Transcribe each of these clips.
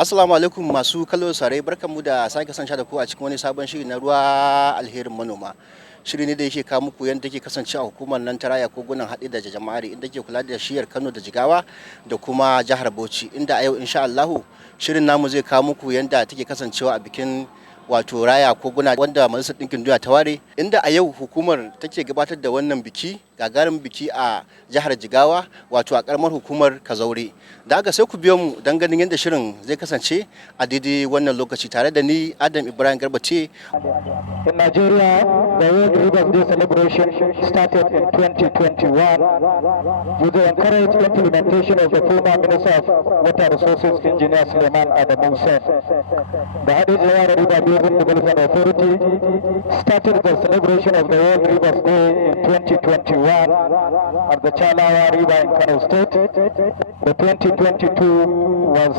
Assalamu alaikum masu kallo sarai barkanmu da sake kasance da ku a cikin wani sabon shiri na ruwa alherin manoma. Shiri ne da yake kawo muku yadda take kasance a hukumar nan ta raya kogunan haɗe da jama'ari inda ke kula da shiyar Kano da Jigawa da kuma jihar Bauchi, inda a yau insha Allahu shirin namu zai kawo muku yadda take kasancewa a bikin wato raya koguna wanda majalisar ɗinkin duniya ta ware, inda a yau hukumar take gabatar da wannan biki gagarin biki a jihar Jigawa wato a karamar hukumar Kazaure. Da haka sai ku biyo mu don ganin yadda shirin zai kasance a daidai wannan lokaci tare da ni Adam Ibrahim Garba ce. In Nigeria, the World Rivers Day celebration started in 2021 with the encouraged implementation of the former Minister of Water Resources Engineer Suleiman Adamu Sef. The Hadej Jawara River Basin Development Authority started the celebration of the World Rivers Day in 2021 at the Chalawa River in Kano State. The 2022 was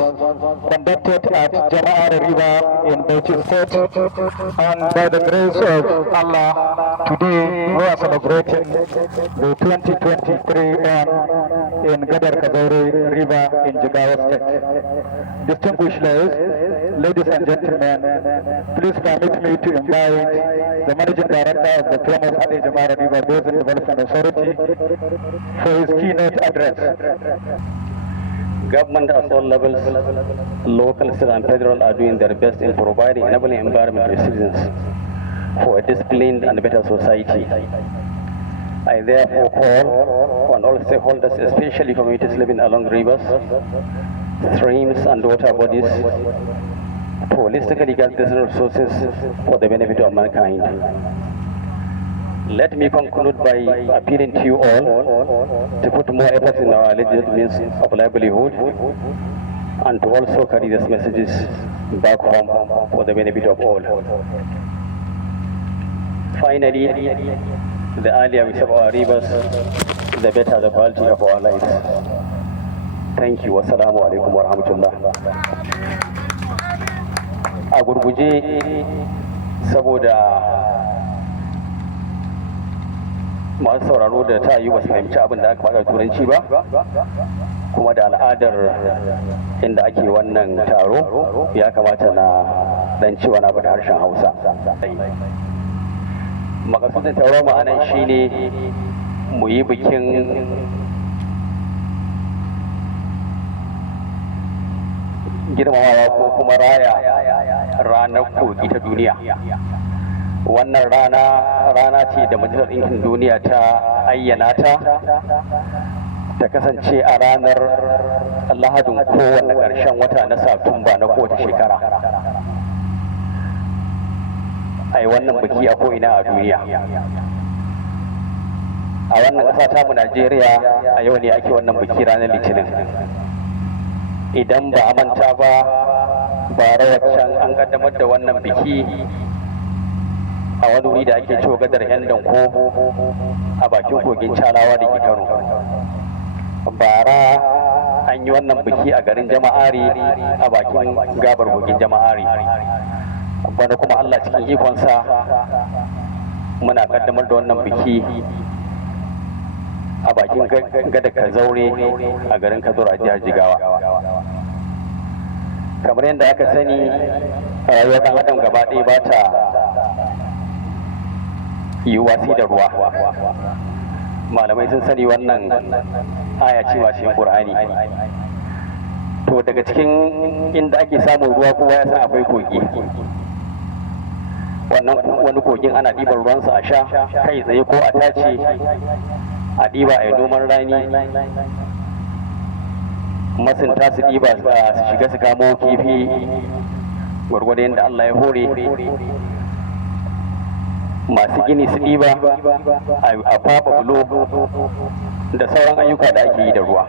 conducted at Jama'ar River in Bauchi State, and by the grace of Allah, today we are celebrating the 2023 in Gadar Kazaure River in Jigawa State. Distinguished ladies and gentlemen, please permit me to invite the Managing Director of the famous Hadej Jawara River Basin Development Authority for his keynote address. Government at all levels, local, state and federal, are doing their best in providing enabling environment to citizens for a disciplined and better society. I therefore call on all stakeholders, especially communities living along rivers, streams and water bodies, to holistically guard these resources for the benefit of mankind. Let me conclude by appealing to you all to put more effort in our alleged means of livelihood and to also carry these messages back home for the benefit of all. Finally, the earlier we serve our rivers, the better the quality of our lives. Thank you. Wassalamu alaikum wa rahmatullah. A gurguje saboda masu sauraro da ta yi wasu fahimci abin da aka faɗa turanci ba, kuma da al'adar inda ake wannan taro ya kamata na dan cewa na faɗa harshen Hausa. Makasudin taron ma'anan shine mu yi bikin girmamawa ko kuma raya ranar kogi ta duniya. Wannan rana ce da Majalisar Ɗinkin Duniya ta ayyana ta kasance a ranar Lahadin kowane ƙarshen wata na Satumba na kowace shekara. Ai wannan biki a ko'ina a duniya. A wannan ƙasa tamu Najeriya a yau ne ake wannan biki ranar Litinin. Idan ba a manta ba, bara waccan an kaddamar da wannan biki a wani wuri da ake cewa gadar yan danko a bakin kogin Chalawa da ke Kano. Bara an yi wannan biki a garin Jama'ari a bakin gabar kogin Jama'ari. Bana kuma Allah cikin ikonsa muna kaddamar da wannan biki a bakin gadar Kazaure a garin Kazaure a jihar Jigawa. Kamar yadda aka sani, rayuwar ɗan adam gaba ɗaya ba ta yiwuwa sai da ruwa. Malamai sun sani wannan aya cewa cikin Qur'ani. To daga cikin inda ake samun ruwa kowa ya san akwai kogi. Wannan wani kogin ana ɗiban ruwansa a sha kai tsaye ko a tace a ɗiba a yi noman rani. Masunta su ɗiba su shiga su kamo kifi gwargwado yadda Allah ya hore. Masu gini su ɗiba a faɓa bulo da sauran ayyuka da ake yi da ruwa.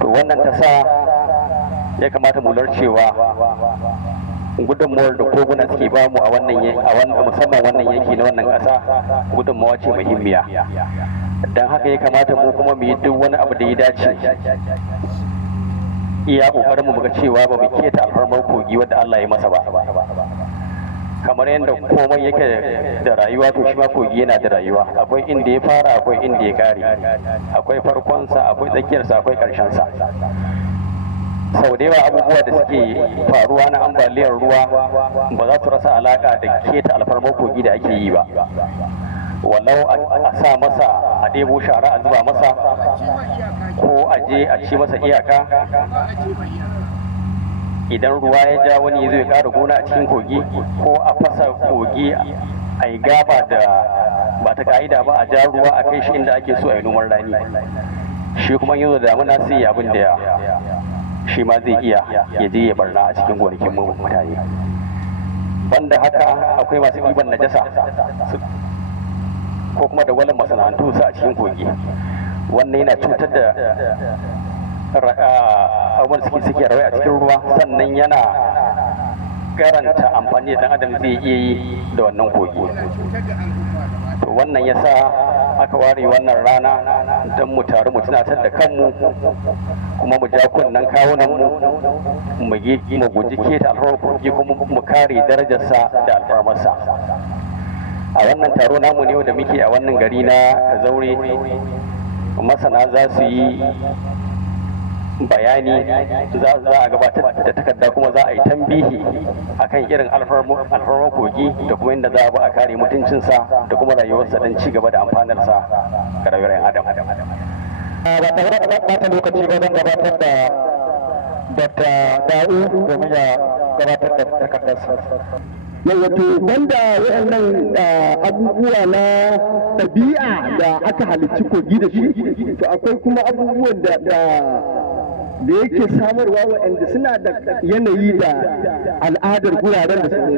To wannan ta sa ya kamata mu cewa gudunmawar da koguna suke bamu a wannan musamman wannan yanki na wannan ƙasa gudunmawa ce muhimmiya. Don haka ya kamata mu kuma mu yi duk wani abu da ya dace, iya ƙoƙarin mu ga cewa ba mu keta alfarmar kogi wadda Allah ya masa ba. Kamar yadda komai yake da rayuwa, to shi ma kogi yana da rayuwa. Akwai inda ya fara, akwai inda ya kare, akwai farkonsa, akwai tsakiyarsa, akwai ƙarshensa. sau da yawa abubuwa da suke faruwa na ambaliyar ruwa ba za su rasa alaka da keta alfarmar kogi da ake yi ba, wallau a sa masa a ɗebo shara a zuba masa ko a je a ci masa iyaka. Idan ruwa ya ja wani zai ƙara gona a cikin kogi, ko a fasa kogi a yi gaba da ba ta ka'ida ba, a ja ruwa a kai shi inda ake so a yi noman rani, shi kuma yanzu da damuna sai yi abin da shi ma zai iya ya je ya barna a cikin gonakin mutane. Banda haka akwai masu ɗiban najasa ko kuma da wani masana'antu su a cikin kogi, wannan yana cutar da abubuwan suke rawa a cikin ruwa, sannan yana karanta amfani da ɗan adam zai iya yi da wannan kogi. To wannan ya sa aka ware wannan rana don mu taru mu tunatar da kanmu, kuma mu ja kunnen kawunanmu, mu guji keta alfarmar kogi, kuma mu kare darajarsa da alfarmarsa. A wannan taro namu ne da muke a wannan gari na Kazaure, masana za su yi bayani, za a gabatar da takarda, kuma za a yi tambihi akan irin alfarmar kogi da kuma inda za a bi a kare mutuncinsa da kuma rayuwarsa don ci gaba da amfanarsa ga rayuwar 'yan adam. ba tare da ɓata lokaci ba zan gabatar da Dr. Da'u domin ya gabatar da takardarsa. wato banda waɗannan abubuwa na ɗabi'a da aka halicci kogi da shi, to akwai kuma abubuwan da yake samarwa waɗanda suna da yanayi da al'adar guraren da su.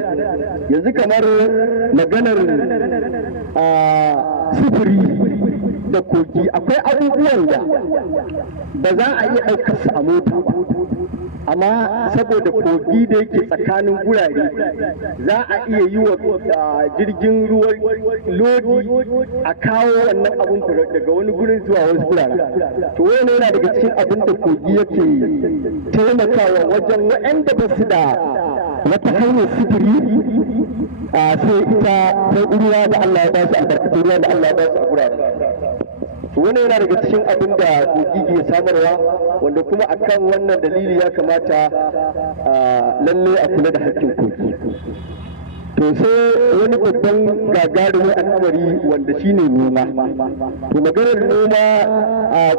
Yanzu kamar maganar sufuri da kogi, akwai abubuwan da ba za a iya ɗaukar su a mota ba, amma saboda kogi da yake tsakanin gurare za a iya yi wa jirgin ruwan lodi a kawo wannan abun daga wani gurin zuwa wasu guraren. To wani yana daga cikin abin da kogi yake taimakawa wajen waɗanda ba su da wata hanyar sufuri sai ita ta ruwa da Allah ya ba su, albarkatun ruwa da Allah ya ba su a guraren. Wani yana daga cikin abin da kogi ke samarwa, wanda kuma akan wannan dalili ya kamata lalle a kula da haƙƙin kogi. To sai wani babban gagarumin al'amari wanda shine noma. To maganar noma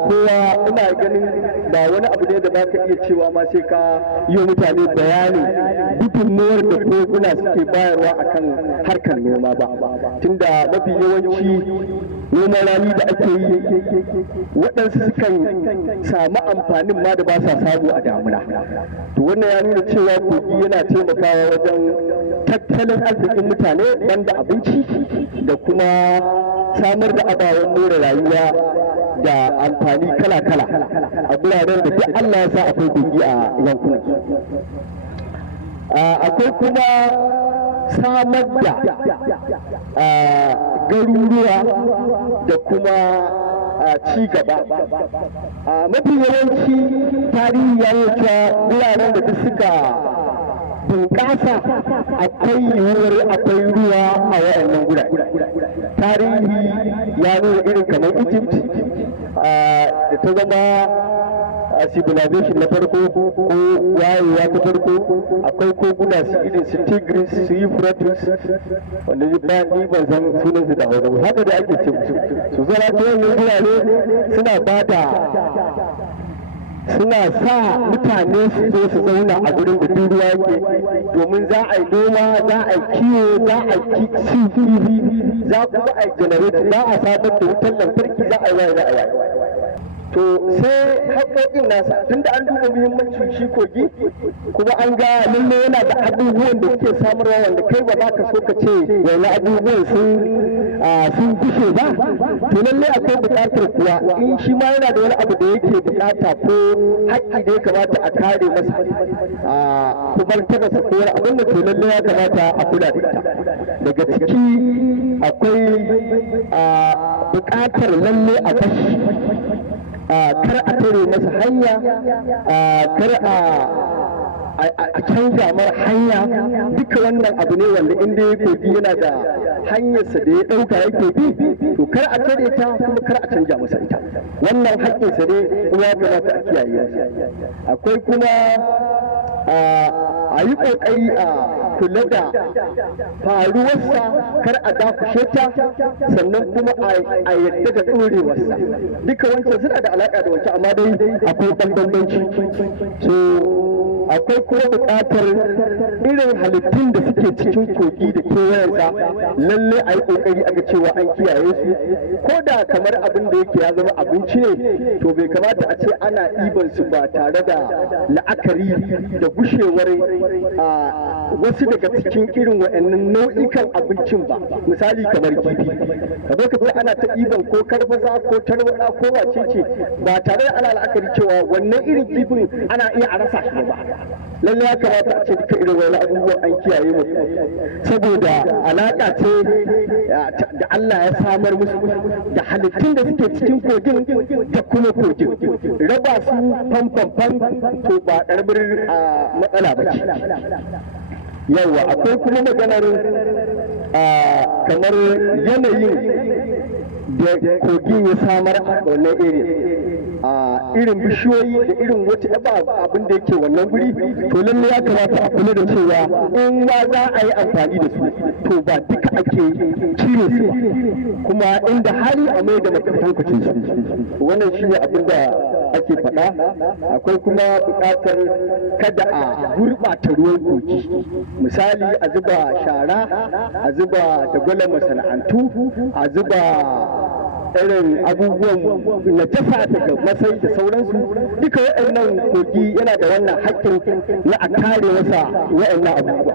kowa ina ganin ba wani abu ne da za ka iya cewa ma sai ka yi wa mutane bayanin gudunmuwar da koguna suke bayarwa akan harkar noma ba, tunda mafi yawanci noman rani da ake yi waɗansu sukan samu amfanin ma da ba sa samu a damuna. To wannan ya nuna cewa kogi yana taimakawa wajen tattalin arzikin mutane, banda abinci da kuma samar da ababen more rayuwa da amfani kala-kala a guraren da duk Allah ya sa akwai kogi a yankunan. Akwai kuma samar da garuruwa da kuma ci gaba. Mafi yawanci tarihi ya wuce wuraren da duk suka bunƙasa akwai yiwuwar akwai ruwa a waɗannan gurare. Tarihi ya nuna irin kamar Egypt da ta zama civilization na farko ko wayewa ta farko, akwai koguna su irin su Tigris, su Euphrates, wanda ni ban san sunan su da Hausa, haka da ake ce su zara ta wannan gurare suna sa mutane su zo su zauna a gurin da duk ruwa yake, domin za a yi noma, za a yi kiwo, za a yi kifi, za kuma a yi generator, za a samar da wutar lantarki, za a yi waye. To sai haƙoƙin nasa, tunda an duba muhimmancin shi kogi, kuma an ga lalle yana da abubuwan da suke samarwa wanda kai ba za ka so ka ce wani abubuwan sun gushe ba, to lalle akwai buƙatar kuwa in shi ma yana da wani abu da yake buƙata ko haƙƙi da ya kamata a kare masa kuma tabbata ko wani abin da to lalle ya kamata a kula da ita. Daga ciki akwai buƙatar lalle a bashi, kar a tare masa hanya, kar a a canza mar hanya. Duka wannan abu ne wanda inda ya kogi yana da hanyarsa da ya ɗauka yake bi, to kar a tare ta kuma kar a canja masa ita. Wannan haƙƙinsa ne kuma ya kamata a kiyaye. Akwai kuma a yi ƙoƙari a kula da faruwarsa, kar a dakushe ta, sannan kuma a yadda da ɗorewarsa. Duka wancan suna da alaƙa da wancan, amma dai akwai ɗan bambanci. So akwai kuma buƙatar irin halittun da suke cikin kogi da kewayensa lalle a yi ƙoƙari a ga cewa an kiyaye su, ko da kamar abin da yake ya zama abinci ne, to bai kamata a ce ana ɗiban su ba tare da la'akari da gushewar wasu daga cikin irin wa'annan nau'ikan abincin ba. Misali kamar kifi, ka zo ka ce ana ta ɗiban ko karfasa ko tarwaɗa ko wacece ba tare da ana la'akari cewa wannan irin kifin ana iya a rasa shi ba. Lallai ya kamata a ce duka irin wani abubuwan an kiyaye mu, saboda alaƙa ce da Allah ya samar musu da halittun da suke cikin kogin da kuma kogin. Raba su fan to ba ƙaramin matsala ba ce. Yawa akwai kuma maganar kamar yanayin da kogin ya samar a wannan area, irin bishiyoyi da irin wata abin da yake wannan guri, to lalle ya kamata a kula da cewa in ma za a yi amfani da su to ba duka ake cire su ba, kuma inda hali a mai da makamantan su. Wannan shi ne abin da ake faɗa. Akwai kuma buƙatar kada a gurɓata ruwan kogi, misali a zuba shara, a zuba dagwalon masana'antu, a zuba irin abubuwan najasa daga masai da sauransu. Duka waɗannan kogi yana da wannan haƙƙin na a kare masa waɗannan abubuwa.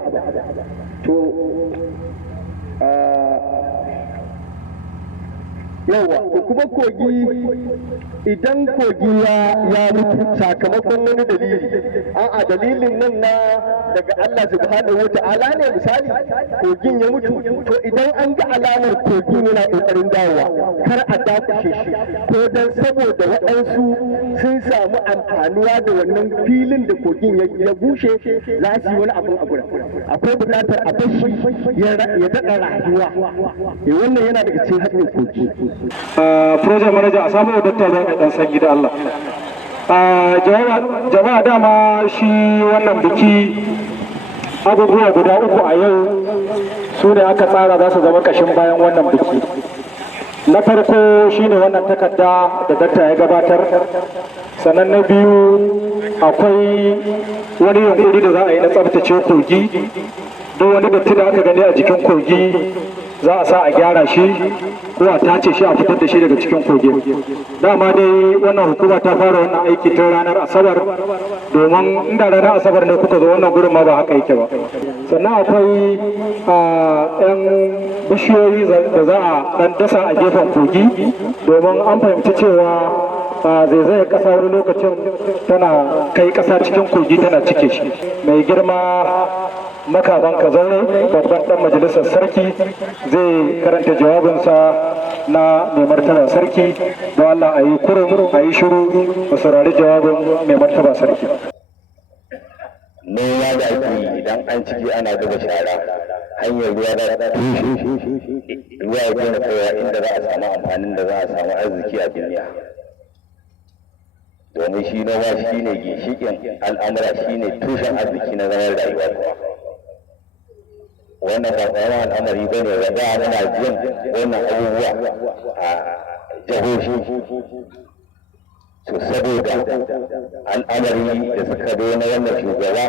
To yawa ko kuma kogi, idan kogi ya mutu sakamakon wani dalili, a'a dalilin nan na daga Allah subhanahu wata'ala ne, misali kogin ya mutu, to idan an ga alamar kogin yana ƙoƙarin dawowa, kar a dakushe shi, ko dan saboda waɗansu sun samu amfanuwa da wannan filin da kogin ya bushe za su yi wani abin a gurin. Akwai buƙatar a bashi ya daɗa rayuwa. Wannan yana daga cikin haƙƙin kogi. Project manager a samu wadda ta zai ɗan sanyi da Allah. Jama'a dama shi wannan biki abubuwa guda uku a yau su ne aka tsara za su zama kashin bayan wannan biki. Na farko shine wannan takarda da dakta ya gabatar, sannan na biyu akwai wani yunkuri da za a yi na tsabtace kogi. Duk wani datti da aka gani a jikin kogi za a sa a gyara shi ko a tace shi a fitar da shi daga cikin kogi. Dama dai wannan hukuma ta fara wannan aiki tun ranar Asabar, domin inda ranar Asabar ne kuka zo wannan gurin ma ba haka yake ba. Sannan akwai yan bishiyoyi da za a ɗan dasa a gefen kogi, domin an fahimci cewa zaizayar ƙasa wani lokacin tana kai ƙasa cikin kogi tana cike shi. Mai girma makaman Kazaure, babban ɗan majalisar sarki, zai karanta jawabinsa na mai martaba sarki. Don Allah a yi kurum a yi shiru mu saurari jawabin mai martaba sarki. Noma da ake yi idan an ciki ana zuba shara, hanyar ruwa za ta tushe, ruwa ya daina kaiwa inda za a samu amfanin da za a samu arziki a duniya. Domin shi noma shi ne ginshiƙin al'amura, shi ne tushen arziki na zaman rayuwa kuwa. Wannan ba ƙaramin al'amari ba ne, da muna jin wannan abubuwa a jihohi. To saboda al'amari da suka zo na wannan shugaba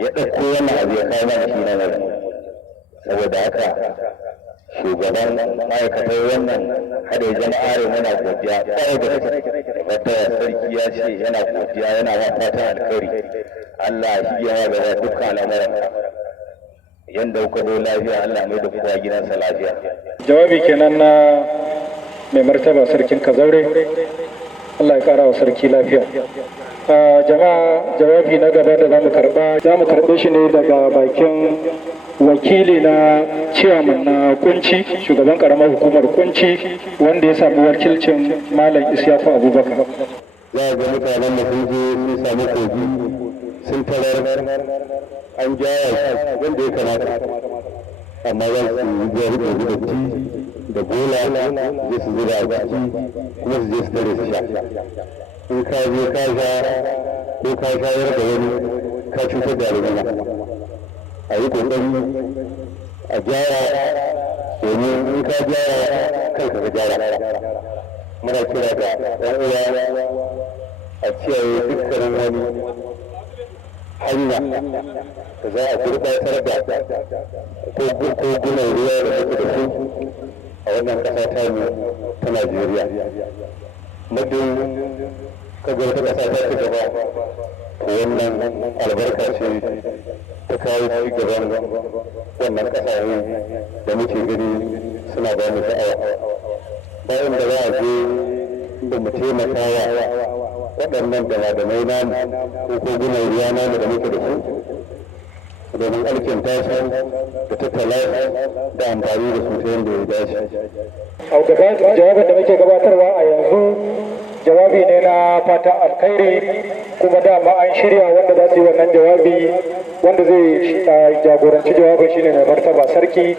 ya ɗauko wannan abu ya kawo mana shi na nan. Saboda haka shugaban ma'aikatar wannan haɗe jama'ar muna godiya ƙwarai da gaske. Wata sarki ya ce yana godiya, yana ma fatan alkhairi. Allah shi ya gaba dukkan al'amuran. Yanda kuka zo lafiya, Allah mai da kowa gidansa lafiya. Jawabi kenan na mai martaba sarkin Kazaure. Allah ya kara wa sarki lafiya. Jama'a, jawabi na gaba da za mu karɓe shi ne daga bakin wakili na ciyaman na Kunci, shugaban karamar hukumar Kunci, wanda ya samu wakilcin Malam Isyaku Abubakar. Za ga mutanen da sun je sun samu kogi sun tarar an gyara yadda ya kamata, amma za su yi rufe datti da bola je su zuba a ciki kuma su je su tare su sha. In ka je ka sha ko ka shayar da wani ka cutar da al'umma. A yi kokari a gyara, domin in ka gyara kanka ka gyara. Muna kira ga ɗan uwa a kiyaye dukkanin wani hanya da za a gurbatar da kogunan ruwa da muke da su a wannan ƙasa ta mu ta Najeriya. Muddin kaga wata ƙasa ta ci gaba, to wannan albarka ce ta kawo ci gaban wannan ƙasashe da muke gani suna ba mu sha'awa. Bayan da za a je da mu taimaka wa waɗannan dama-damai namu ko kogunan ruwa namu da muke da su, domin alkinta su da tattala da amfani da su ta yadda ya dace. Jawabin da muke gabatarwa a yanzu jawabi ne na fatan alkhairi, kuma dama an shirya wanda za su yi wannan jawabi, wanda zai jagoranci jawabin shine mai martaba sarki,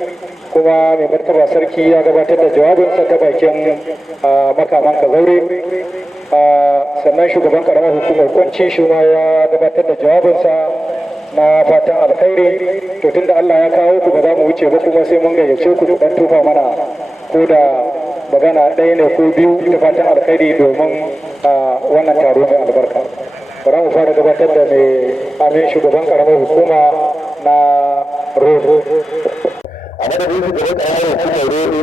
kuma mai martaba sarki ya gabatar da jawabinsa ta bakin makaman kazaure. Sannan shugaban karamar hukumar kwanci shi ma ya gabatar da jawabinsa na fatan alkhairi. To tunda Allah ya kawo ku ba za mu wuce ba, kuma sai mun gayyace ku dan tufa mana ko da magana ɗaya ne ko biyu ta fatan alkhairi domin wannan taro mai albarka. Bari mu fara gabatar da mai amin shugaban karamar hukuma na Roro. A madadin shugaban karamar hukumar Roro,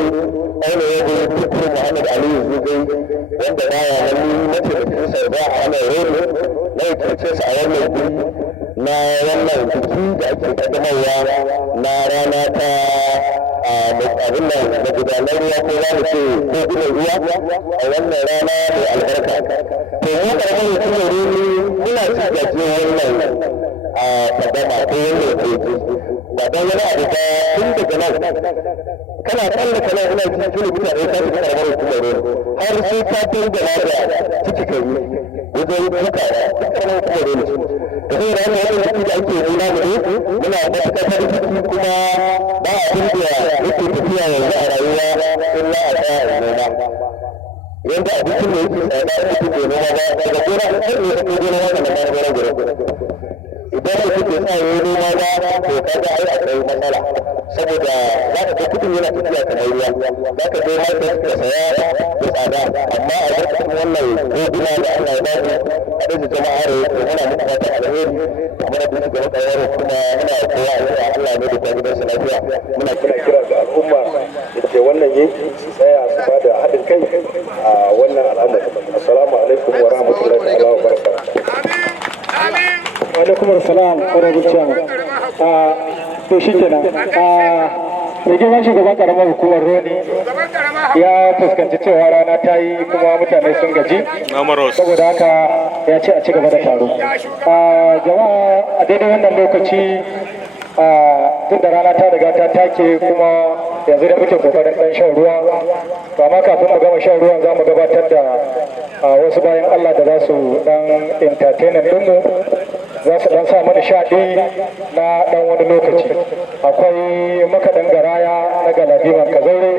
aina ya goyi Tukur Muhammad Aliyu Zugai, wanda baya nan mataimakin sarda a wannan Roro, na wakilce sa a wannan guri na wannan biki da ake kaddamarwa na rana ta abin nan da gudanar ruwa ko za mu ce kogunan ruwa a wannan rana mai albarka. To mu karamar hukumar Roro muna ci gajiyar wannan kaddama ko wannan kogi. Ba don wani abu ba, tun daga nan kana tsallaka nan ina cikin kilomita ɗaya ta fi karamar hukumar Roro, har sai ta dangana da ciki kari wajen duka duk karamar hukumar Roro. Da zai rana wani ciki da ake nuna mu ne, muna matuƙar farin ciki, kuma ba abin da yake tafiya yanzu a rayuwa illa a tsaya a noma. Yanda abincin da yake tsada mutum bai noma ba, daga gona har ne ta gona haka na bayan gona gurin. Idan mutum bai sa yi noma ba, to kaga ai akwai matsala, saboda za ka ga kudin yana tafiya kamar ruwa, za ka je market ka saya da tsada. Amma a lokacin wannan goguna da Allah ya bani a ɗaya jama'a da yake muna muku fata alheri, a madadin shugaban ƙaramar hukuma muna kowa a Allah ne da kwa gidansa lafiya. Muna kira ga al'umma da ke wannan yanki su tsaya su ba da haɗin kai a wannan al'amari. Assalamu alaikum wa rahmatullahi ta'ala wa barakatuh. Alaikum assalam honorable chairman. To shi kenan, mai girman shugaban karamar hukumar Roni ya fuskanci cewa rana ta yi kuma mutane sun gaji, saboda haka ya ce a ci gaba da taro. Jama'a a daidai wannan lokaci tun da rana ta riga ta take, kuma yanzu da muke kokarin dan shan ruwa, to amma kafin mu gama shan ruwan za mu gabatar da wasu bayan Allah da za su dan entertainment dinmu, za su dan sa mana shaɗi na dan wani lokaci. Akwai makaɗan garaya na Galadiman Kazaure,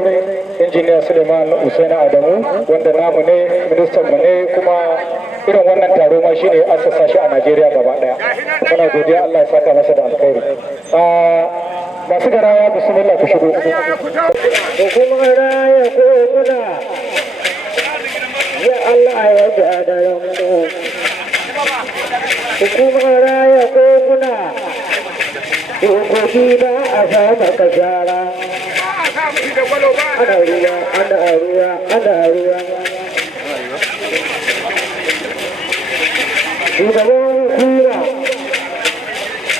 injiniya Suleiman Usaina Adamu, wanda namu ne, ministan mu ne, kuma irin wannan taro ma shine assasa shi a Najeriya gaba daya. Muna godiya, Allah ya saka masa da alkhairi. Masu garaya bismillah ku shigo. Hukumar raya ko kuna ya Allah ya gada mu. Hukumar raya ko kuna dokoki ba a sama kasara. Ana ruwa, ana ruwa, ana ruwa. Shugaban hukuma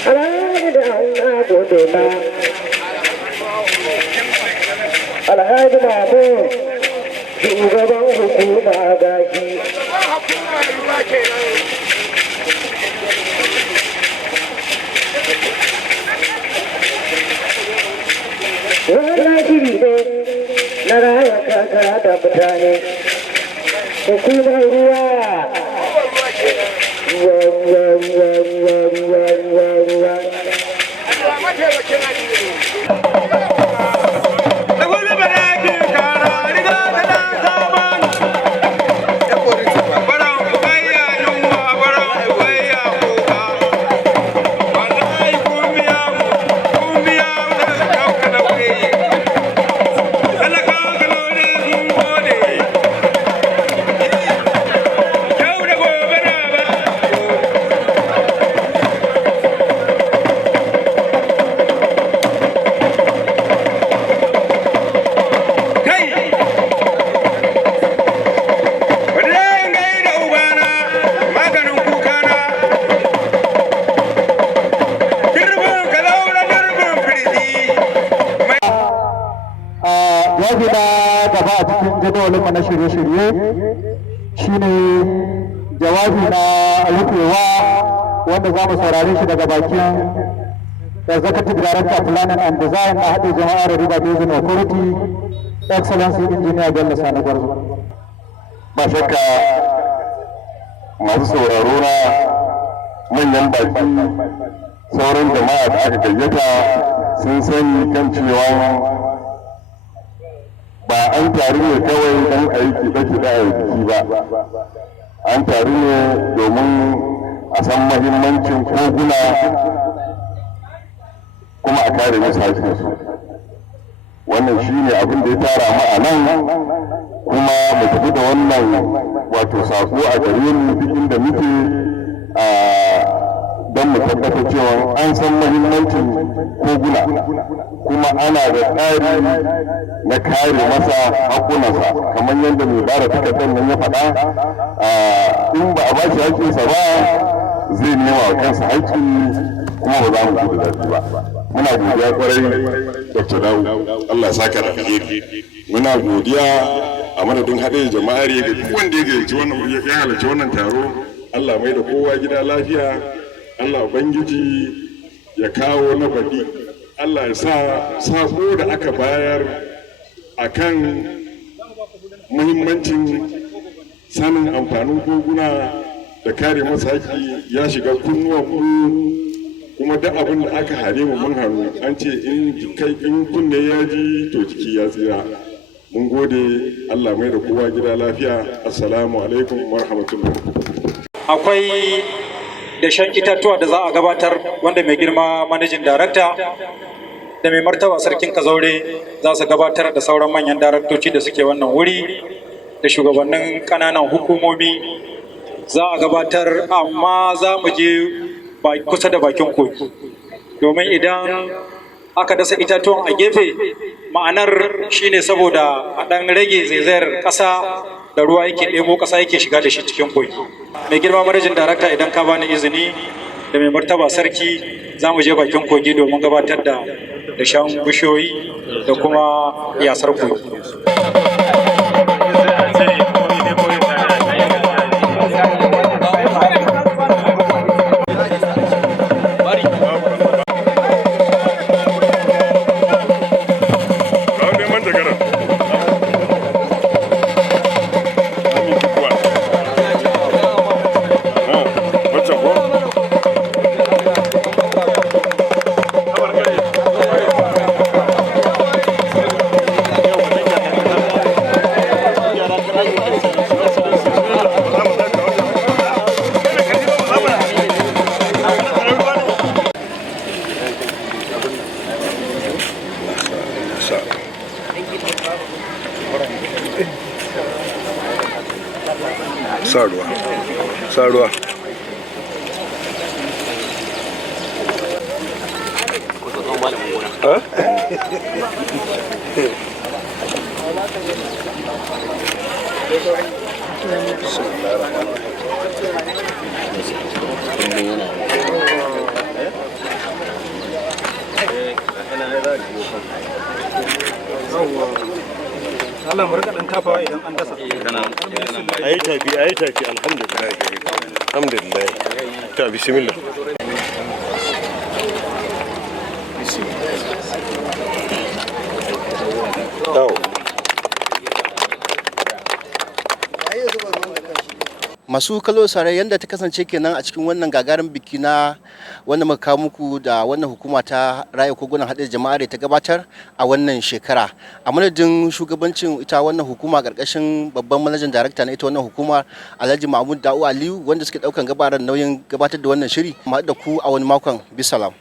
Alhaji da Allah Godona, Alhaji Mahmud, shugaban hukuma gashi. Wannan shiri ne na raya kakara da mutane, hukumar ruwa. Ruwa. jawabi na gaba a cikin jadawalin na shirye-shirye shine jawabi na rufewa wanda za mu saurare shi daga bakin Executive Director Planning and Design na haɗe jama'ar River Basin Authority, Excellency Engineer Bello Sani Gwarzo. Ba shakka masu sauraro na manyan baki sauran jama'a da aka gayyata sun sani kan cewa ba an taru ne kawai don a yi kiɗe-kiɗe a biki ba, an taru ne domin a san mahimmancin koguna kuma a kare musu haƙƙinsu. Wannan shi ne abin da ya tara mu a nan, kuma mu tafi da wannan wato sako a gare mu duk inda muke don mu tabbatar cewa an san mahimmancin koguna kuma ana da tsari na kare masa haƙƙunansa kamar yadda mai bara takardar nan ya faɗa. In ba a ba shi haƙƙinsa ba zai nema wa kansa haƙƙi kuma ba za mu gudu zafi ba. Muna godiya kwarai Dr. Dawu, Allah ya saka da alheri. Muna godiya a madadin haɗe jama'ar ya ga duk wanda ya gayyaci wannan ya halarci wannan taro. Allah mai da kowa gida lafiya. Allah Ubangiji ya kawo na baɗi. Allah ya sa sako da aka bayar akan muhimmancin sanin amfanin koguna da kare masa haƙƙi ya shiga kunnuwan mu, kuma duk abin da aka hare mu mun hannu. An ce in kunne ya ji to jiki ya tsira. Mun gode, Allah mai da kowa gida lafiya. Assalamu alaikum wa rahmatullahi. Akwai dashen itatuwa da za a gabatar wanda mai girma manajin darakta da mai martaba sarkin Kazaure za su gabatar da sauran manyan daraktoci da suke wannan wuri da shugabannin ƙananan hukumomi za a gabatar, amma za mu je kusa da bakin kogi domin idan aka dasa itatuwan a gefe ma'anar shine saboda a ɗan rage zaizayar ƙasa da ruwa yake ɗebo ƙasa yake shiga da shi cikin kogi. Mai girma manajin darakta, idan ka bani izini da mai martaba sarki za mu je bakin kogi domin gabatar da dashen bishiyoyi da kuma yasar kogi. Saruwa. Allah mu rika dan tafawa idan an dasa. Ayi tafi alhamdulillah. Alhamdulillah. Ta bismillah. Masu kallo sare yadda ta kasance kenan a cikin wannan gagarin biki na wanda muka kawo muku da wannan hukuma ta raya kogunan haɗe jama'ar ta gabatar a wannan shekara. A madadin shugabancin ita wannan hukuma ƙarƙashin babban manajan darakta na ita wannan hukuma Alhaji Mahmud Da'u Aliyu wanda suke ɗaukan gabaran nauyin gabatar da wannan shiri. Mu haɗu da ku a wani makon. Bisalam.